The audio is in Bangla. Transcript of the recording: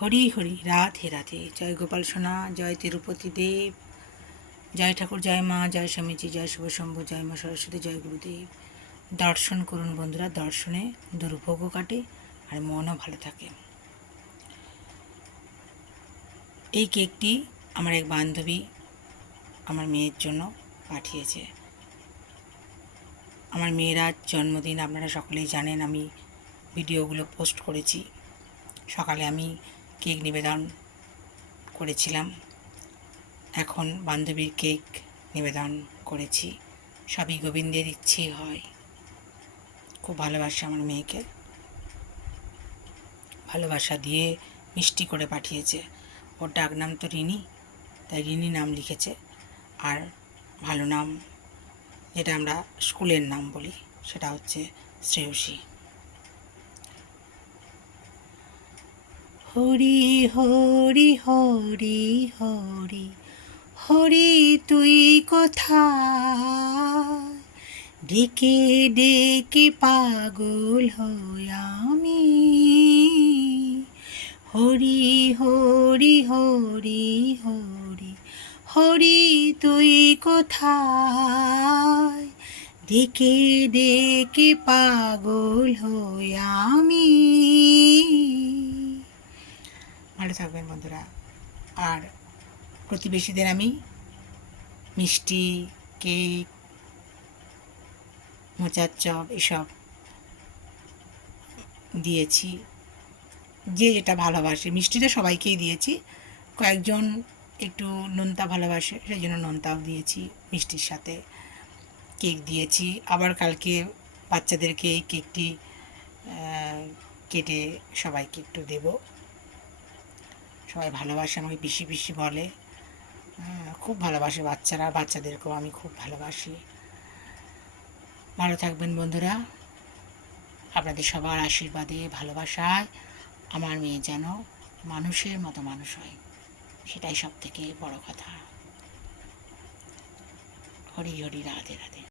হরি হরি, রাধে রাধে। জয় গোপাল সোনা, জয় তিরুপতি দেব, জয় ঠাকুর, জয় মা, জয় স্বামীজি, জয় শুভ শম্ভু, জয় মা সরস্বতী, জয় গুরুদেব। দর্শন করুন বন্ধুরা, দর্শনে দুর্ভোগও কাটে আর মনও ভালো থাকে। এই কেকটি আমার এক বান্ধবী আমার মেয়ের জন্য পাঠিয়েছে। আমার মেয়ের আজ জন্মদিন, আপনারা সকলেই জানেন। আমি ভিডিওগুলো পোস্ট করেছি। সকালে আমি কেক নিবেদন করেছিলাম, এখন বান্ধবীর কেক নিবেদন করেছি। সবই গোবিন্দের ইচ্ছে হয়। খুব ভালোবাসে আমার মেয়েকে, ভালোবাসা দিয়ে মিষ্টি করে পাঠিয়েছে। ওর ডাক নাম তো রিনি, তাই রিনি নাম লিখেছে। আর ভালো নাম, যেটা আমরা স্কুলের নাম বলি, সেটা হচ্ছে শ্রেয়সী। হরি হরি হরি হরি হরি, তুই কোথায়? ডেকে ডেকে পাগল হই আমি। হরি হরি হরি হরি হরি, তুই কোথায়? ডেকে ডেকে পাগল হই আমি। ভালো থাকবেন বন্ধুরা। আর প্রতিবেশীদের আমি মিষ্টি, কেক, মোচার চপ এসব দিয়েছি, যে যেটা ভালোবাসে। মিষ্টিটা সবাইকেই দিয়েছি, কয়েকজন একটু নোনতা ভালোবাসে, সেই জন্য নোনতাও দিয়েছি মিষ্টির সাথে। কেক দিয়েছি, আবার কালকে বাচ্চাদেরকে এই কেকটি কেটে সবাইকে একটু দেব। সবাই ভালোবাসে, আমাকে পিসি পিসি বলে। খুব ভালোবাসে বাচ্চারা, বাচ্চাদেরকেও আমি খুব ভালোবাসি। ভালো থাকবেন বন্ধুরা। আপনাদের সবার আশীর্বাদে, ভালোবাসায় আমার মেয়ে যেন মানুষের মতো মানুষ হয়, সেটাই সব থেকে বড় কথা। হরি হরি, রাধে রাধে।